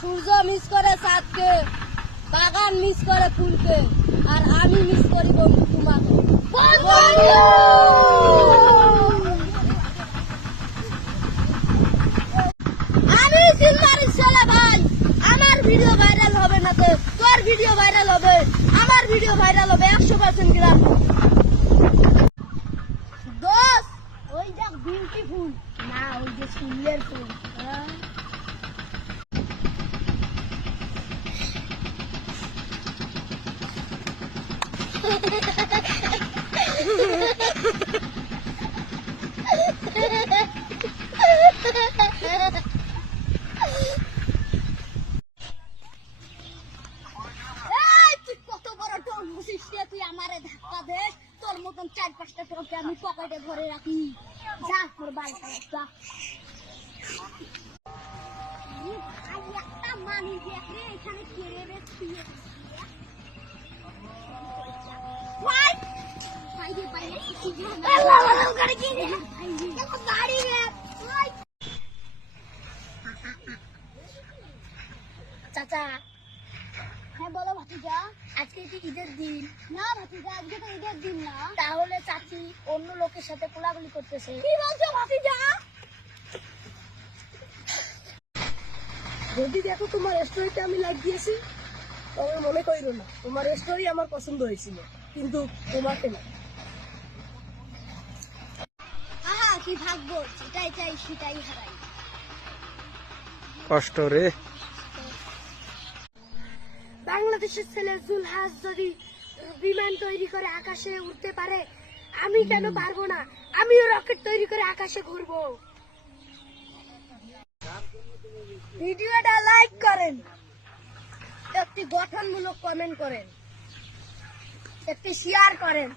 সূর্য miss করে চাঁদকে, বাগান মিস করে ফুলকে, আর আমি মিস করি বন্ধু তোমাকে। আমি সিলমারি ছেলে ভাই, আমার ভিডিও ভাইরাল হবে না তো তোর ভিডিও ভাইরাল হবে, আমার ভিডিও ভাইরাল হবে 100% গ্রাম। দোস্ত ওই দেখ বিউটিফুল না, ওই যে ফুলের ফুল। কত বড় টন বসিস তুই, আমারে ধাক্কা দে, তোর মতন 4-5টা টনকে আমি পকেটে ভরে রাখি। যা তোর বাড়িতে যা। একটা মানি দেখলে এখানে কেড়ে বেশি চাচা। হ্যাঁ বলো ভাতিজা, আজকে কি ঈদের দিন? না ভাতিজা, আজকে তো ঈদের দিন না। তাহলে চাচি অন্য লোকের সাথে কোলাকুলি করতেছে। কি বলছো ভাতিজা? যদি দেখো তোমার স্টোরিতে আমি লাইক দিয়েছি, তবে মনে করিল না, তোমার স্টোরি আমার পছন্দ হয়েছিল, কিন্তু তোমাকে না। আহা কি ভাগ্য, যেটাই চাই সেটাই হারাই। কষ্ট রে। বাংলাদেশের ছেলে জুলহাস যদি বিমান তৈরি করে আকাশে উঠতে পারে, আমি কেন পারবো না? আমিও রকেট তৈরি করে আকাশে ঘুরবো। ভিডিওটা লাইক করেন, একটি গঠনমূলক কমেন্ট করেন, একটি শেয়ার করেন।